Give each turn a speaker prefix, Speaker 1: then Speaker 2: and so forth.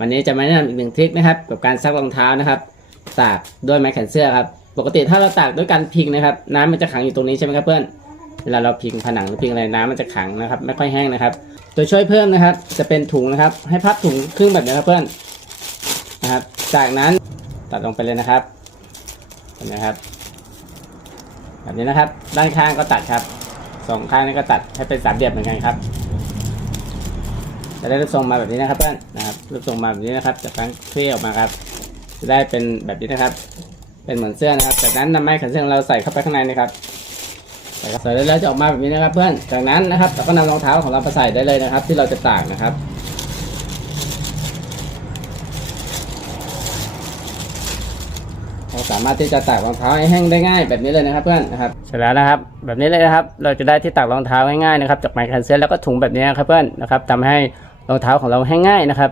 Speaker 1: วันนี้จะมาแนะนำอีกหนึ่งทริคนะครับกับการซักรองเท้านะครับ ตากด้วยไม้แขวนเสื้อครับ ปกติถ้าเราตากด้วยการพิงนะครับ น้ำมันจะขังอยู่ตรงนี้ใช่ไหมครับเพื่อน เวลาเราพิงผนังหรือพิงอะไรน้ำมันจะขังนะครับ ไม่ค่อยแห้งนะครับ ตัวช่วยเพิ่มนะครับ จะเป็นถุงนะครับ ให้พับถุงครึ่งแบบนี้ครับเพื่อนนะครับ จากนั้นตัดลงไปเลยนะครับเห็นไหมครับ แบบนี้นะครับ ด้านข้างก็ตัดครับสองข้างนี้ก็ตัดให้เป็นสามเหลี่ยมเหมือนกันครับ จะได้รูปทรงมาแบบนี้นะครับเพื่อนนะครับรูปทรงมาแบบนี้นะครับจากการเคลี่ยออกมาครับ จะได้เป็นแบบนี้นะครับ เป็นเหมือนเสื้อนะครับ จากนั้นนำไม้ขวนเสื้อเราใส่เข้าไปข้างในนะครับใส่เข้แล้วจะออกมาแบบนี้นะครับเพื่อนจากนั้นนะครับเราก็นำรองเท้าของเราไปใส่ได้เลยนะครับ ที่เราจะตากนะครับเราสามารถที่จะตากรองเท้าให้แห้งได้ง่ายแบบนี้เลยนะครับเพื่อนนะครับเสร็จแล้วนะครับ แบบนี้เลยนะครับ เราจะได้ที่ตากรองเท้าง่ายๆนะครับจากไม้แขวนเสื้อแล้วก็ถุงแบบนี้นะครับเพื่อนนะครับทำให้ รองเท้าของเราแห้งง่ายนะครับ